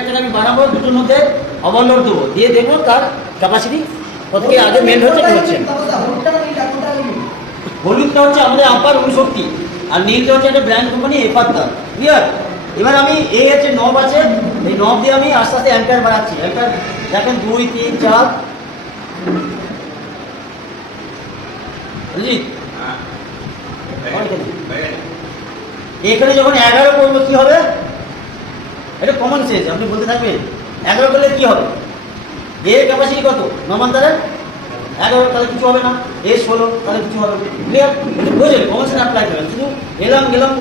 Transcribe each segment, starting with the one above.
একটা আমি বানাবো দুটোর মধ্যে ওভারলোড দেবো। দিয়ে দেখব তার ক্যাপাসিটি কত কি আগে মেল হচ্ছে হচ্ছে। হলুদটা হচ্ছে আমাদের আপার অনুশক্তি আর নীলটা হচ্ছে একটা ব্র্যান্ড কোম্পানি এফার ক্লিয়ার এবার আমি এই হচ্ছে নব আছে এই নব দিয়ে আমি আস্তে আস্তে অ্যাঙ্কার বাড়াচ্ছি। অ্যাঙ্কার দেখেন দুই তিন চার। বুঝলি? এখানে যখন এগারো করব কি হবে? এটা কমন সেন্স আপনি বলতে থাকবেন। এগারো করলে কি হবে? এর ক্যাপাসিটি কত? নমান্তারের এগারো তাহলে কিছু হবে না। এ ষোলো তাহলে কিছু হবে ক্লিয়ার বুঝলেন কমন সেন্স অ্যাপ্লাই করবেন। শুধু এলাম গেলাম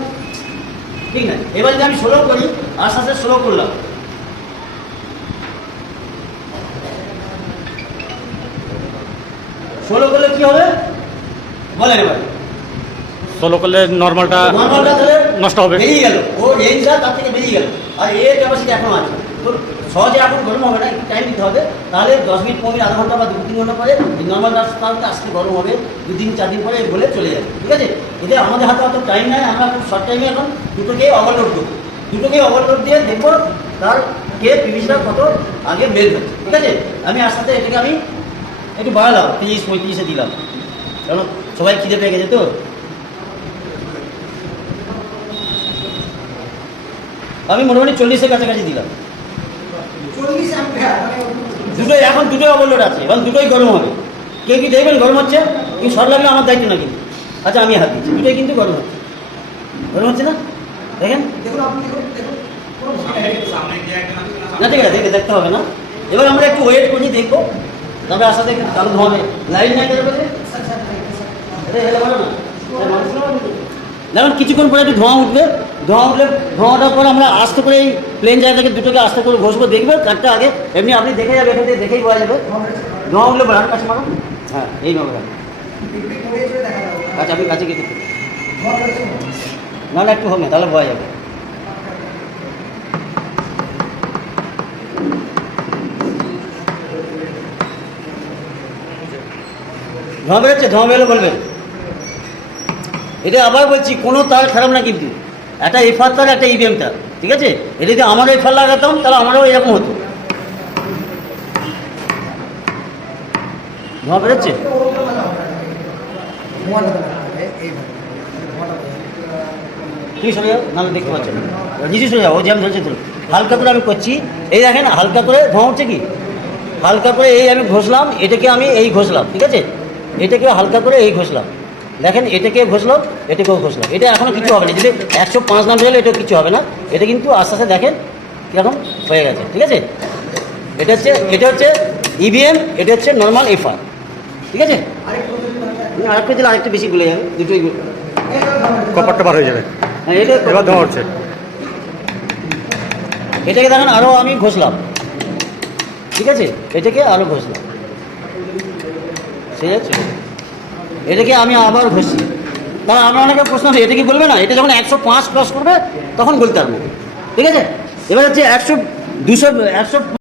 ঠিক না এবার যদি আমি ষোলো করি আস্তে আস্তে ষোলো করলাম। ষোলো করলে কি হবে? বলেন এবার। ষোলো করলে নর্মালটা নর্মালটা তাহলে নষ্ট হবে। বেরিয়ে গেল। ও রেঞ্জটা তার থেকে বেরিয়ে গেল। আর এর ক্যাপাসিটি এখনও আছে। তো সহজে এখন গরম হবে না টাইম দিতে হবে। তাহলে দশ মিনিট, পনেরো আধা ঘণ্টা বা দু তিন ঘণ্টা পরে নর্মাল রাস্তাটা আজকে গরম হবে দু দিন, চার দিন পরে বলে চলে যাবে, ঠিক আছে? এতে আমাদের হাতে অত টাইম নেই, আমরা খুব শর্ট টাইমে এখন দুটোকেই ওভারলোড করব। দুটোকেই ওভারলোড দিয়ে দেখব তার কে পিভিসিটা কত আগে বের হচ্ছে ঠিক আছে? আমি আস্তে আস্তে এটাকে আমি একটু বাড়ালাম, তিরিশ, পঁয়ত্রিশে দিলাম। কারণ সবাই খিদে পেয়ে গেছে তো? আমি মোটামুটি চল্লিশের কাছাকাছি দিলাম। দুটোই এখন দুটোই ওভারলোড আছে এবং দুটোই গরম হবে। কেউ কি দেখবেন গরম হচ্ছে? কিন্তু শর্ট লাগলে আমার দায়িত্ব না কিন্তু আচ্ছা আমি হাত দিচ্ছি দুটোই কিন্তু গরম হচ্ছে। গরম হচ্ছে না? দেখেন। না ঠিক আছে দেখে দেখতে হবে না। এবার আমরা একটু ওয়েট করি দেখব। তবে আশা দেখে চালু হবে। লাইট নাই? দেখুন কিছুক্ষণ পরে একটু ধোঁয়া উঠবে। ধোঁয়া উঠলে ধোঁয়াটার পর আমরা আস্তে করে এই প্লেন জায়গা থেকে দুটোকে আস্তে করে ঘষবো, দেখবে কাঠটা আগে। এমনি আপনি দেখে যাবে এখান থেকে দেখেই বোঝা যাবে। ধোঁয়া উঠলে বাড়ান কাছে মারো। হ্যাঁ এইভাবে রাখুন। আচ্ছা আপনি কাছে গিয়ে না না, একটু হবে তাহলে বোঝা যাবে। ধোঁয়া বেরোচ্ছে, ধোঁয়া বেরোলে বলবেন। এটা আবার বলছি, কোনো তার খারাপ না কিন্তু। একটা এফআর তার একটা ইভিএম তার ঠিক আছে? এটা যদি আমারও এফআর লাগাতাম, তাহলে আমারও এরকম হতো। বেরোচ্ছে তুমি সরে যাও, নাহলে দেখতে পাচ্ছেন না। নিচে সরে যাও, ও জ্যাম হালকা করে আমি করছি। এই দেখেন, হালকা করে ধোঁয়া উঠছে কি? হালকা করে এই আমি ঘষলাম, এটাকে আমি এই ঘষলাম, ঠিক আছে? এটাকে হালকা করে এই ঘষলাম। দেখেন এটাকে ঘষলাম এটাকেও ঘষলাম এটা এখনও কিছু হবে না। যদি একশো পাঁচ নাম হলে এটা কিছু হবে না। এটা কিন্তু আস্তে আস্তে দেখেন কীরকম হয়ে গেছে ঠিক আছে? এটা হচ্ছে এটা হচ্ছে ইভিএম এটা হচ্ছে নর্মাল এফআর ঠিক আছে? আরেকটা দিলে আরেকটু বেশি গুলে যাবে দুটোই গুলে কপারটা বার হয়ে যাবে। হ্যাঁ এটা এবার ধোঁয়া উঠছে। এটাকে দেখেন আরও আমি ঘষলাম। ঠিক আছে? এটাকে আরও ঘষলাম। ঠিক আছে এটাকে আমি আবার ঘষি। তাহলে আমরা অনেকে প্রশ্ন আছে এটা কি বলবে না? এটা যখন একশো পাঁচ ক্রস করবে, তখন বলতে পারব। ঠিক আছে? এবার হচ্ছে একশো দুশো, একশো